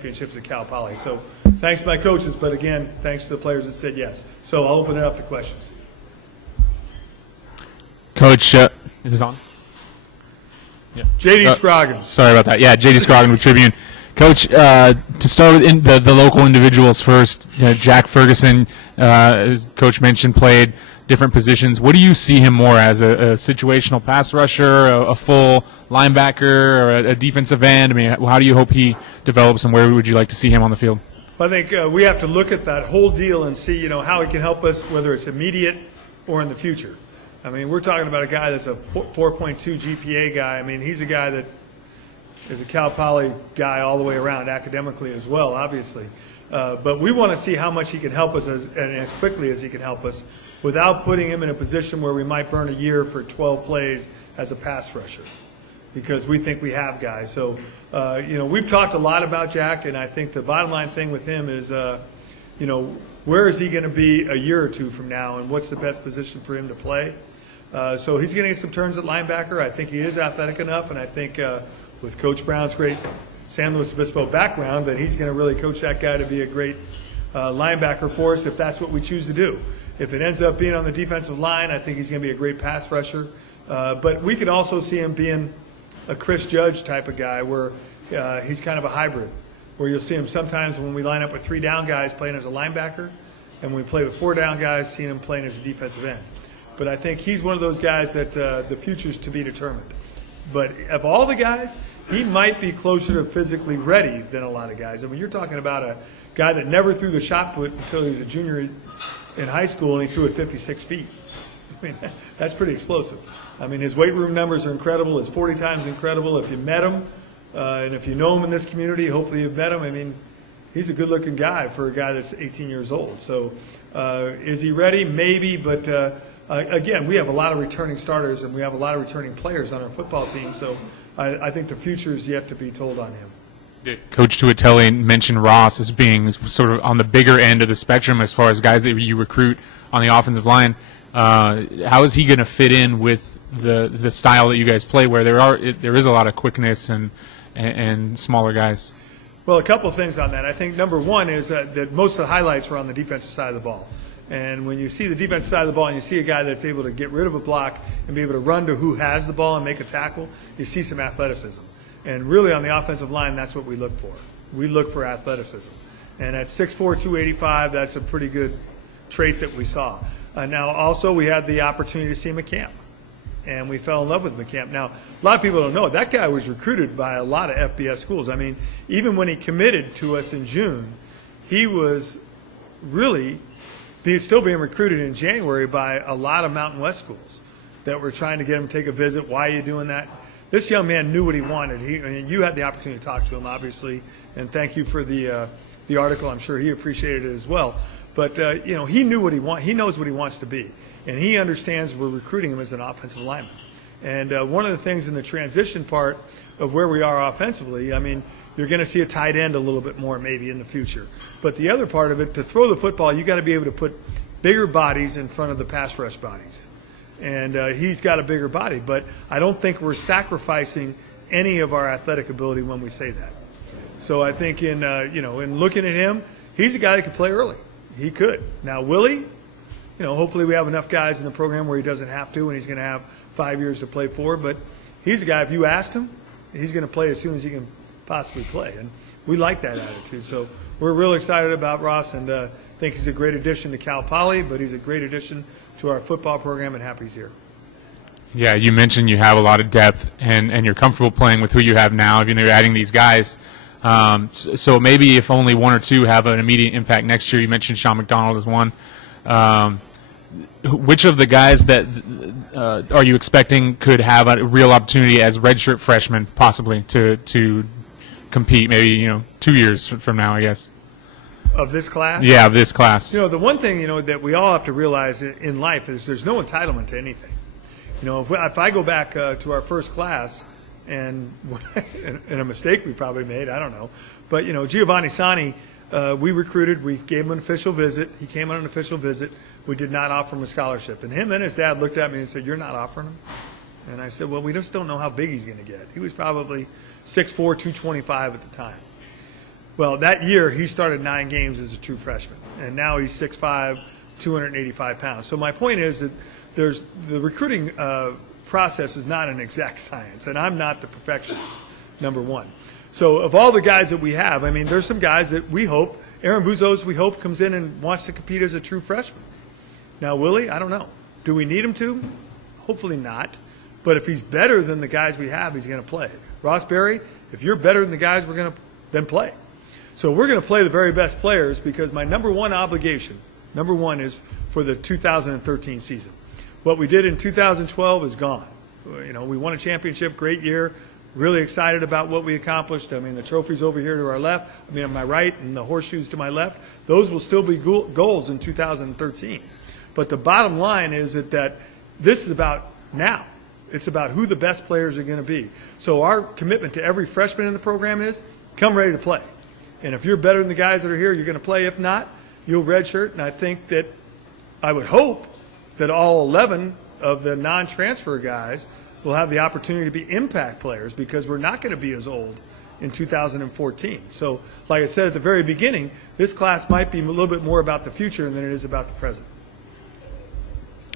championships at Cal Poly. So thanks to my coaches, but again, thanks to the players that said yes. So I'll open it up to questions. Coach, is this on? Yeah. J.D. Scroggins. Sorry about that. Yeah, J.D. Scroggins with Tribune. Coach, to start with the local individuals first, Jack Ferguson, as Coach mentioned, played different positions. What do you see him more as, a situational pass rusher, a full linebacker, or a defensive end? I mean, how do you hope he develops, and where would you like to see him on the field? I think we have to look at that whole deal and see, how he can help us, whether it's immediate or in the future. I mean, we're talking about a guy that's a 4.2 GPA guy. I mean, he's a guy that is a Cal Poly guy all the way around, academically as well, obviously. But we want to see how much he can help us and as quickly as he can help us without putting him in a position where we might burn a year for 12 plays as a pass rusher, because we think we have guys. So, we've talked a lot about Jack, and I think the bottom line thing with him is, where is he going to be a year or two from now, and what's the best position for him to play? So he's going to get some turns at linebacker. I think he is athletic enough, and I think with Coach Brown's great San Luis Obispo background, that he's going to really coach that guy to be a great linebacker for us if that's what we choose to do. If it ends up being on the defensive line, I think he's going to be a great pass rusher. But we could also see him being a Chris Judge type of guy where he's kind of a hybrid, where you'll see him sometimes when we line up with 3 down guys playing as a linebacker, and when we play with 4 down guys, seeing him playing as a defensive end. But I think he's one of those guys that the future's to be determined. But of all the guys, he might be closer to physically ready than a lot of guys. I mean, you're talking about a guy that never threw the shot put until he was a junior in high school, and he threw it 56 feet. I mean, that's pretty explosive. I mean, his weight room numbers are incredible. His 40 times incredible. If you met him, and if you know him in this community, hopefully you've met him. I mean, he's a good-looking guy for a guy that's 18 years old. So is he ready? Maybe, but again, we have a lot of returning starters, and we have a lot of returning players on our football team. So I think the future is yet to be told on him. Coach Tuatelli mentioned Ross as being sort of on the bigger end of the spectrum as far as guys that you recruit on the offensive line. How is he going to fit in with the style that you guys play, where there is a lot of quickness and smaller guys? Well, a couple of things on that. I think number one is that most of the highlights were on the defensive side of the ball. And when you see the defensive side of the ball and you see a guy that's able to get rid of a block and be able to run to who has the ball and make a tackle, you see some athleticism. And really on the offensive line, that's what we look for. We look for athleticism. And at 6'4", 285, that's a pretty good trait that we saw. Now, also, we had the opportunity to see him at camp. And we fell in love with him at camp. Now, a lot of people don't know, that guy was recruited by a lot of FBS schools. I mean, even when he committed to us in June, he was really still being recruited in January by a lot of Mountain West schools that were trying to get him to take a visit. Why are you doing that? This young man knew what he wanted. And you had the opportunity to talk to him, obviously, and thank you for the article. I'm sure he appreciated it as well. But he knew what he wants. He knows what he wants to be, and he understands we're recruiting him as an offensive lineman. And one of the things in the transition part of where we are offensively, I mean, you're going to see a tight end a little bit more maybe in the future. But the other part of it, to throw the football, you got to be able to put bigger bodies in front of the pass rush bodies. And he's got a bigger body, but I don't think we're sacrificing any of our athletic ability when we say that. So I think in looking at him, he's a guy that could play early. He could. Now Willie, hopefully we have enough guys in the program where he doesn't have to, and he's going to have 5 years to play for. But he's a guy, if you asked him, he's going to play as soon as he can possibly play, and we like that attitude. So we're real excited about Ross, and think he's a great addition to Cal Poly, but he's a great addition to our football program, and happy he's here. Yeah, you mentioned you have a lot of depth, and you're comfortable playing with who you have now. You're adding these guys. So maybe if only 1 or 2 have an immediate impact next year, you mentioned Sean McDonald as one. Which of the guys that are you expecting could have a real opportunity as redshirt freshmen possibly to compete maybe 2 years from now, I guess? Of this class? Yeah, of this class. The one thing, that we all have to realize in life is there's no entitlement to anything. If I go back to our first class, and a mistake we probably made, I don't know. But, Giovanni Sani, we recruited. We gave him an official visit. He came on an official visit. We did not offer him a scholarship. And him and his dad looked at me and said, "You're not offering him?" And I said, "Well, we just don't know how big he's going to get." He was probably 6'4", 225 at the time. Well, that year he started 9 games as a true freshman, and now he's 6'5", 285 pounds. So my point is that the recruiting process is not an exact science, and I'm not the perfectionist, number one. So of all the guys that we have, I mean, there's some guys that we hope, Aaron Buzos, we hope comes in and wants to compete as a true freshman. Now, Willie, I don't know. Do we need him to? Hopefully not. But if he's better than the guys we have, he's going to play. Ross Berry, if you're better than the guys we're going to, then play. So we're going to play the very best players because my number one obligation, number one, is for the 2013 season. What we did in 2012 is gone. You know, we won a championship, great year, really excited about what we accomplished. I mean, the trophy's over here to our left, I mean, on my right, and the horseshoes to my left. Those will still be goals in 2013. But the bottom line is that this is about now. It's about who the best players are going to be. So our commitment to every freshman in the program is come ready to play. And if you're better than the guys that are here, you're going to play. If not, you'll redshirt. And I think that I would hope that all 11 of the non-transfer guys will have the opportunity to be impact players because we're not going to be as old in 2014. So like I said at the very beginning, this class might be a little bit more about the future than it is about the present.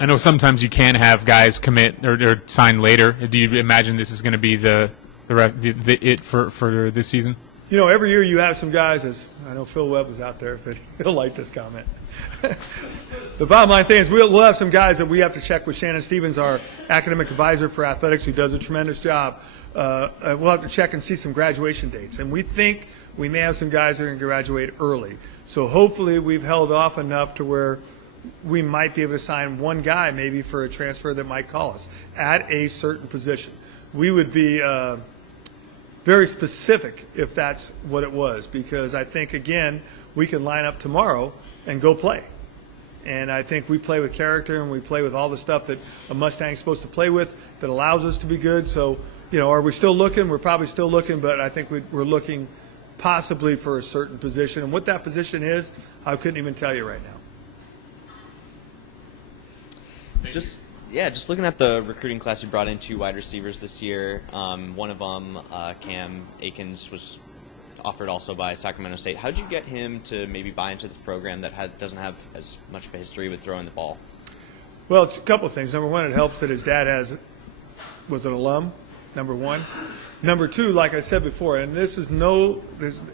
I know sometimes you can have guys commit or sign later. Do you imagine this is going to be the it for this season? You know, every year you have some guys, as I know Phil Webb was out there, but he'll like this comment. The bottom line thing is we'll have some guys that we have to check with Shannon Stevens, our academic advisor for athletics, who does a tremendous job. We'll have to check and see some graduation dates. And we think we may have some guys that are going to graduate early. So hopefully we've held off enough to where we might be able to sign one guy maybe for a transfer that might call us at a certain position. We would be very specific if that's what it was, because I think, again, we can line up tomorrow and go play. And I think we play with character and we play with all the stuff that a Mustang's supposed to play with that allows us to be good. So, you know, are we still looking? We're probably still looking, but I think we're looking possibly for a certain position. And what that position is, I couldn't even tell you right now. Just looking at the recruiting class, you brought in 2 wide receivers this year. One of them, Cam Akins, was offered also by Sacramento State. How did you get him to maybe buy into this program that doesn't have as much of a history with throwing the ball? Well, it's a couple of things. Number one, it helps that his dad was an alum, number one. Number two, like I said before, and this is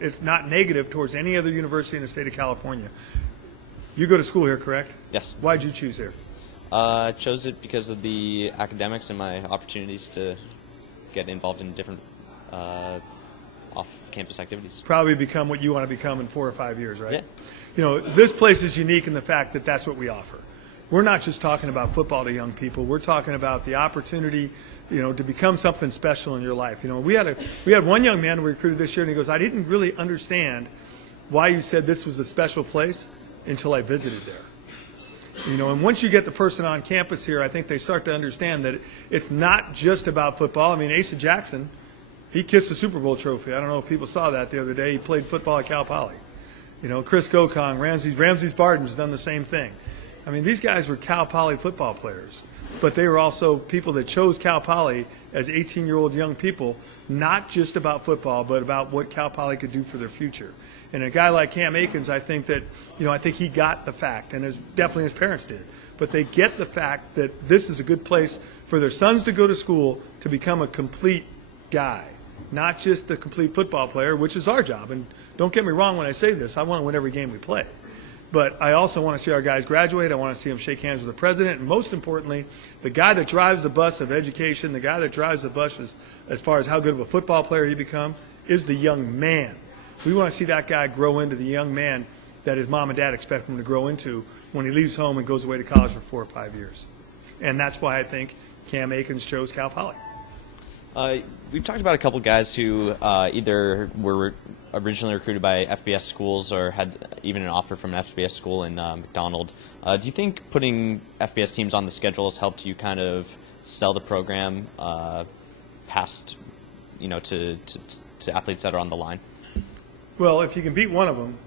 it's not negative towards any other university in the state of California. You go to school here, correct? Yes. Why'd you choose here? I chose it because of the academics and my opportunities to get involved in different off-campus activities. Probably become what you want to become in 4 or 5 years, right? Yeah. You know, this place is unique in the fact that that's what we offer. We're not just talking about football to young people. We're talking about the opportunity, you know, to become something special in your life. You know, we had one young man we recruited this year, and he goes, "I didn't really understand why you said this was a special place until I visited there." You know, and once you get the person on campus here, I think they start to understand that it's not just about football. I mean, Asa Jackson, he kissed the Super Bowl trophy. I don't know if people saw that the other day. He played football at Cal Poly. You know, Chris Gokong, Ramses Barden's done the same thing. I mean, these guys were Cal Poly football players, but they were also people that chose Cal Poly as 18-year-old young people, not just about football, but about what Cal Poly could do for their future. And a guy like Cam Akins, I think that, you know, I think he got the fact, and definitely his parents did, but they get the fact that this is a good place for their sons to go to school to become a complete guy, not just a complete football player, which is our job. And don't get me wrong when I say this, I want to win every game we play. But I also want to see our guys graduate. I want to see them shake hands with the president. And most importantly, the guy that drives the bus of education, the guy that drives the bus as far as how good of a football player he becomes, is the young man. We want to see that guy grow into the young man that his mom and dad expect him to grow into when he leaves home and goes away to college for 4 or 5 years. And that's why I think Cam Akins chose Cal Poly. We've talked about a couple guys who either were originally recruited by FBS schools or had even an offer from an FBS school in McDonald. Do you think putting FBS teams on the schedule has helped you kind of sell the program past, you know, to athletes that are on the line? Well, if you can beat one of them,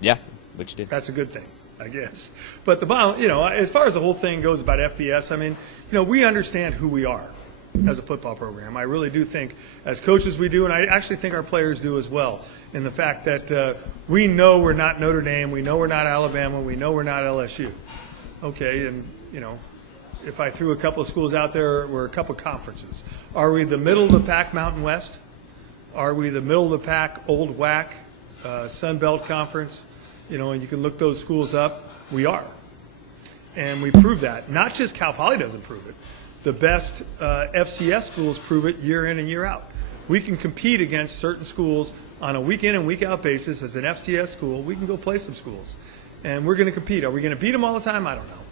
yeah, which you did. That's a good thing, I guess. But the bottom, you know, as far as the whole thing goes about FBS, I mean, you know, we understand who we are. as a football program. I really do think, as coaches we do, and I actually think our players do as well, in the fact that we know we're not Notre Dame, we know we're not Alabama, we know we're not LSU. Okay, and, you know, if I threw a couple of schools out there, we're a couple of conferences. Are we the middle of the pack Mountain West? Are we the middle of the pack Old WAC, Sun Belt Conference? You know, and you can look those schools up. We are. And we prove that. Not just Cal Poly doesn't prove it. The best FCS schools prove it year in and year out. We can compete against certain schools on a week in and week out basis. As an FCS school, we can go play some schools. And we're going to compete. Are we going to beat them all the time? I don't know.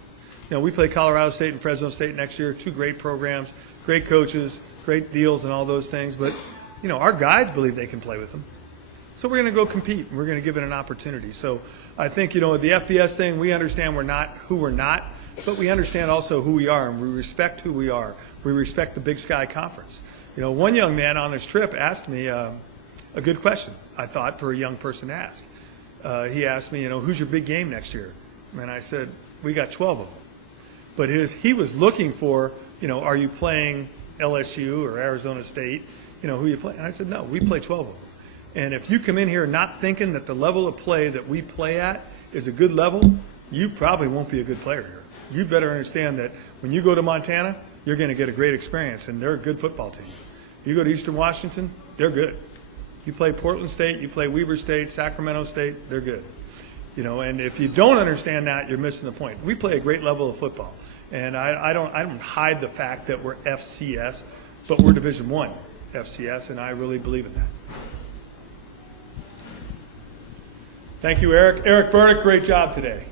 You know, we play Colorado State and Fresno State next year, two great programs, great coaches, great deals and all those things. But, you know, our guys believe they can play with them. So we're going to go compete, and we're going to give it an opportunity. So I think, you know, the FBS thing, we understand we're not who we're not, but we understand also who we are, and we respect who we are. We respect the Big Sky Conference. You know, one young man on his trip asked me a good question, I thought, for a young person to ask. He asked me, you know, who's your big game next year? And I said, we got 12 of them. But he was looking for, you know, are you playing LSU or Arizona State? You know, who you play? And I said, no, we play 12 of them. And if you come in here not thinking that the level of play that we play at is a good level, you probably won't be a good player here. You better understand that when you go to Montana, you're going to get a great experience, and they're a good football team. You go to Eastern Washington, they're good. You play Portland State, you play Weber State, Sacramento State, they're good. You know, and if you don't understand that, you're missing the point. We play a great level of football, and I don't hide the fact that we're FCS, but we're Division I FCS, and I really believe in that. Thank you, Eric. Eric Burdick, great job today.